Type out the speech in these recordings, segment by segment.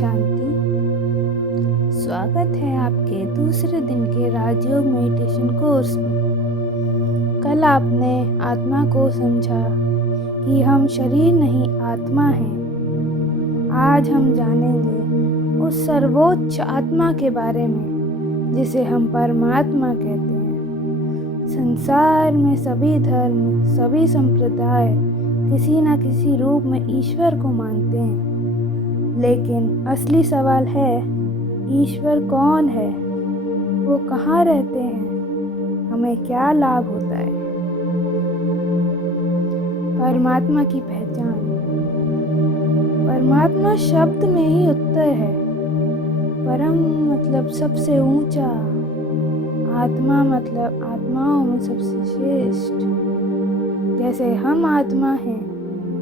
शांति। स्वागत है आपके दूसरे दिन के राजयोग मेडिटेशन कोर्स में। कल आपने आत्मा को समझा कि हम शरीर नहीं आत्मा हैं। आज हम जानेंगे उस सर्वोच्च आत्मा के बारे में जिसे हम परमात्मा कहते हैं। संसार में सभी धर्म, सभी संप्रदाय किसी न किसी रूप में ईश्वर को मानते हैं, लेकिन असली सवाल है, ईश्वर कौन है? वो कहाँ रहते हैं? हमें क्या लाभ होता है? परमात्मा की पहचान। परमात्मा शब्द में ही उत्तर है। परम मतलब सबसे ऊंचा, आत्मा मतलब आत्माओं में सबसे श्रेष्ठ। जैसे हम आत्मा हैं,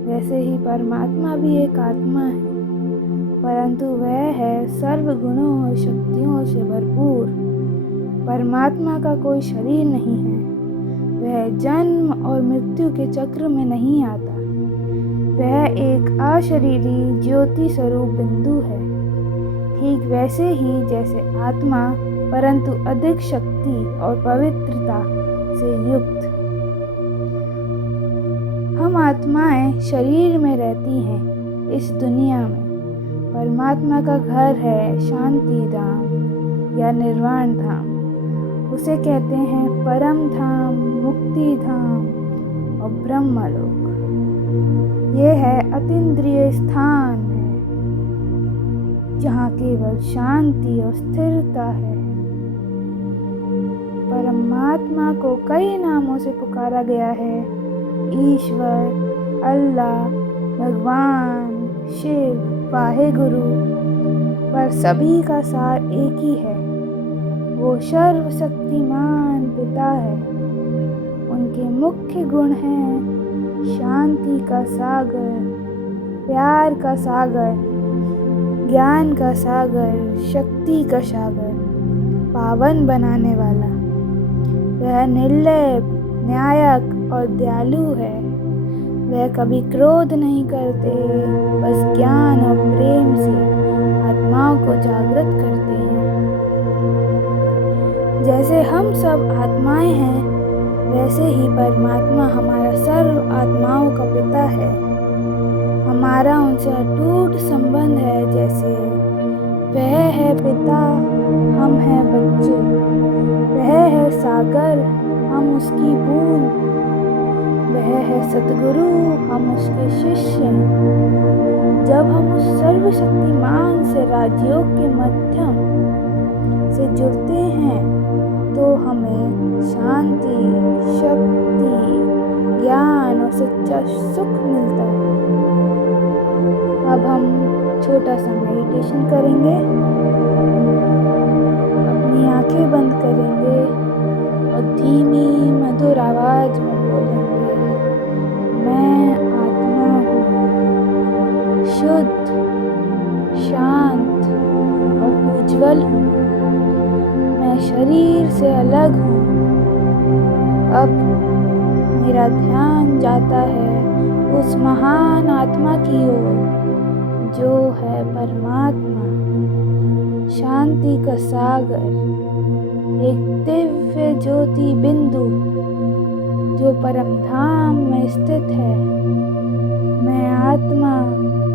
वैसे ही परमात्मा भी एक आत्मा है, परंतु वह है सर्व गुणों और शक्तियों से भरपूर। परमात्मा का कोई शरीर नहीं है। वह जन्म और मृत्यु के चक्र में नहीं आता। वह एक अशरीरी ज्योति स्वरूप बिंदु है, ठीक वैसे ही जैसे आत्मा, परंतु अधिक शक्ति और पवित्रता से युक्त। हम आत्माएं शरीर में रहती हैं इस दुनिया में। परमात्मा का घर है शांति धाम या निर्वाण धाम। उसे कहते हैं परम धाम, मुक्ति धाम और ब्रह्मलोक। ये है अतीन्द्रिय स्थान है, जहाँ केवल शांति और स्थिरता है। परमात्मा को कई नामों से पुकारा गया है, ईश्वर, अल्लाह, भगवान, शिव, वाहेगुरु, पर सभी का सार एक ही है। वो सर्वशक्तिमान पिता है। उनके मुख्य गुण हैं शांति का सागर, प्यार का सागर, ज्ञान का सागर, शक्ति का सागर, पावन बनाने वाला। वह निर्लेप, न्यायक और दयालु है। वह कभी क्रोध नहीं करते, बस ज्ञान और प्रेम से आत्माओं को जागृत करते हैं। जैसे हम सब आत्माएं हैं, वैसे ही परमात्मा हमारा सर्व आत्माओं का पिता है। हमारा उनसे अटूट संबंध है। जैसे वह है पिता, हम हैं बच्चे। वह है सागर, हम उसकी बूंद। वह है सतगुरु, हम उसके शिष्य हैं। जब हम उस सर्वशक्तिमान से राजयोग के माध्यम से जुड़ते हैं, तो हमें शांति, शक्ति, ज्ञान और सच्चा सुख मिलता है। अब हम छोटा सा मेडिटेशन करेंगे। अपनी आंखें बंद करेंगे और धीमी मधुर आवाज में बोलेंगे, मैं आत्मा हूँ, शुद्ध, शांत और उज्जवल हूँ। मैं शरीर से अलग हूँ। अब मेरा ध्यान जाता है उस महान आत्मा की ओर जो है परमात्मा, शांति का सागर, एक दिव्य ज्योति बिंदु जो परम धाम में स्थित है। मैं आत्मा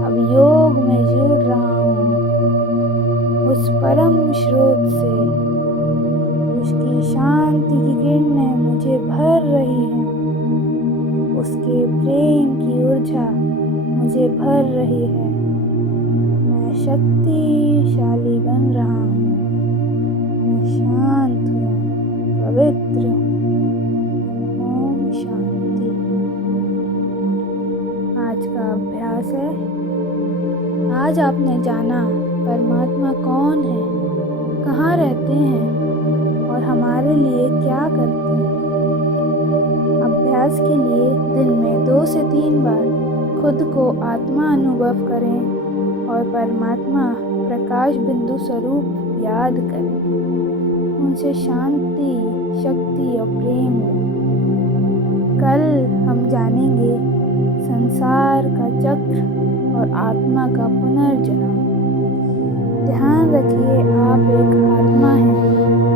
अब योग में जुड़ रहा हूँ उस परम स्रोत से। उसकी शांति की किरणें मुझे भर रही हैं। उसके प्रेम की ऊर्जा मुझे भर रही है। मैं शक्तिशाली बन रहा हूँ। मैं शांत हूँ, पवित्र हूँ। ओम शांति। आज का अभ्यास है। आज आपने जाना परमात्मा कौन है, कहाँ रहते हैं और हमारे लिए क्या करते हैं। अभ्यास के लिए दिन में 2 से 3 बार खुद को आत्मा अनुभव करें और परमात्मा प्रकाश बिंदु स्वरूप याद करें। उनसे शांति, शक्ति और प्रेम लें। कल हम जानेंगे संसार का चक्र और आत्मा का पुनर्जन्म। ध्यान रखिए, आप एक आत्मा हैं।